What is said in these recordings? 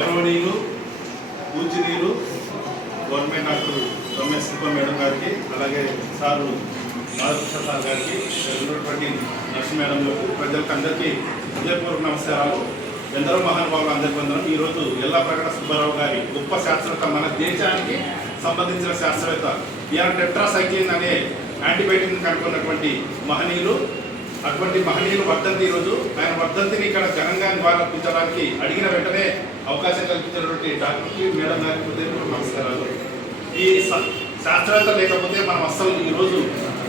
గౌరవనీయులు పూజనీయులు government doctor Ramesh శిల్ప madam గారికి, అలాగే సారు బాలకృష్ణ సార్ గారికి, ఉన్నటువంటి నర్సు మేడంలకు, ప్రజలకు అందరికీ హృదయపూర్వక నమస్కారాలు. ఎందరో మహానుభావులు అందరి పొందడం. ఈరోజు ఎల్లప్రగడ సుబ్బారావు గారి గొప్ప శాస్త్రవేత్త, మన దేశానికి సంబంధించిన శాస్త్రవేత్త. ఈయన టెట్రాసైక్లిన్ అనే యాంటీబయాటిక్ని కనుక్కున్నటువంటి మహనీయులు. అటువంటి మహనీయులు వర్ధంతి ఈరోజు. ఆయన వర్ధంతిని ఇక్కడ ఘనంగా నివాళులర్పించడానికి అడిగిన వెంటనే అవకాశం కల్పించినటువంటి డాక్టర్కి, మేడం గారికి హృదయపూర్వక నమస్కారాలు. ఈ శాస్త్రవేత్త లేకపోతే మనం అస్సలు ఈరోజు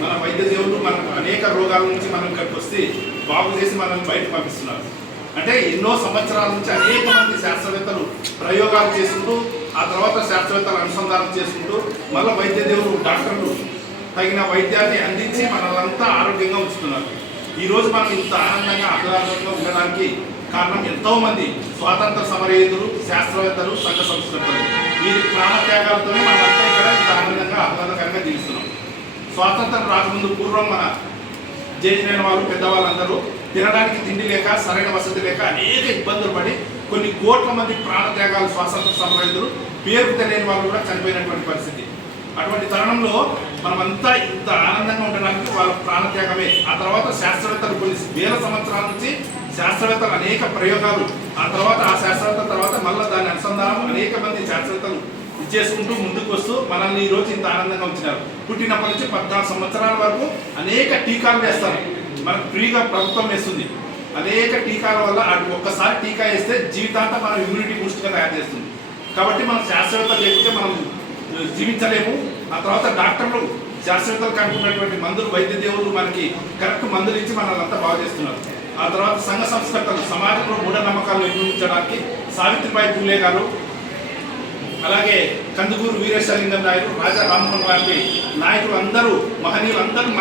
మన వైద్య దేవులు మనకు అనేక రోగాల నుంచి మనం ఇక్కడికి వస్తే బాగు చేసి మనల్ని బయటకు పంపిస్తున్నారు. అంటే ఎన్నో సంవత్సరాల నుంచి అనేక మంది శాస్త్రవేత్తలు ప్రయోగాలు చేసుకుంటూ, ఆ తర్వాత శాస్త్రవేత్తలు అనుసంధానం చేసుకుంటూ, మళ్ళీ వైద్య దేవులు డాక్టర్లు తగిన వైద్యాన్ని అందించి మనల్ని ఆరోగ్యంగా ఉంచుతున్నారు. ఈరోజు మనం ఇంత ఆనందంగా ఆహ్లాదంగా ఉండడానికి కారణం ఎంతోమంది స్వాతంత్ర సమరయోధులు, శాస్త్రవేత్తలు, సంఘ సంస్కృతులు. ఈ ప్రాణత్యాగాలతోనే మనమంతా ఇక్కడ ఇంత ఆనందంగా ఆహ్లాదకరంగా జీవిస్తున్నాం. స్వాతంత్రం రాకముందు పూర్వం మన జైన వాళ్ళు, పెద్దవాళ్ళందరూ తినడానికి తిండి లేక, సరైన వసతి లేక అనేక ఇబ్బందులు పడి కొన్ని కోట్ల మంది ప్రాణత్యాగాలు, స్వాతంత్ర సమరయోధులు, పేరు తెలియని వాళ్ళు కూడా చనిపోయినటువంటి పరిస్థితి. అటువంటి తరుణంలో మనమంతా ఇంత ఆనందంగా ఉండడానికి వాళ్ళ ప్రాణత్యాగమే. ఆ తర్వాత శాస్త్రవేత్తలు కొన్ని వేల సంవత్సరాల నుంచి శాస్త్రవేత్తలు అనేక ప్రయోగాలు, ఆ తర్వాత ఆ శాస్త్రవేత్త తర్వాత మళ్ళీ దాని అనుసంధానం అనేక మంది శాస్త్రవేత్తలు చేసుకుంటూ ముందుకు వస్తూ మనల్ని ఈరోజు ఇంత ఆనందంగా ఉంచినారు. పుట్టినప్పటి నుంచి 14 సంవత్సరాల వరకు అనేక టీకాలు వేస్తారు. మనకు ఫ్రీగా ప్రభుత్వం వేస్తుంది. అనేక టీకాల వల్ల ఒక్కసారి టీకా వేస్తే జీవితాంతం మనం ఇమ్యూనిటీ బూస్ట్గా తయారు చేస్తుంది. కాబట్టి మనం శాస్త్రవేత్తలు లేకపోతే మనం జీవించలేము. ఆ తర్వాత డాక్టర్లు, శాస్త్రవేత్తలు కనుక్కున్నటువంటి మందులు, వైద్య దేవులు మనకి కరెక్ట్ మందులు ఇచ్చి మనల్ని అంతా బాగు చేస్తున్నారు. ఆ తర్వాత సంఘ సంస్కర్తలు సమాజంలో మూఢనమ్మకాలు నిర్మూలించడానికి సావిత్రిబాయి పూలే గారు, అలాగే కందుకూరు వీరేశలింగం నాయుడు, రాజా రామ్మోహన్ లాంటి నాయకులు అందరూ, మహనీయులు అందరూ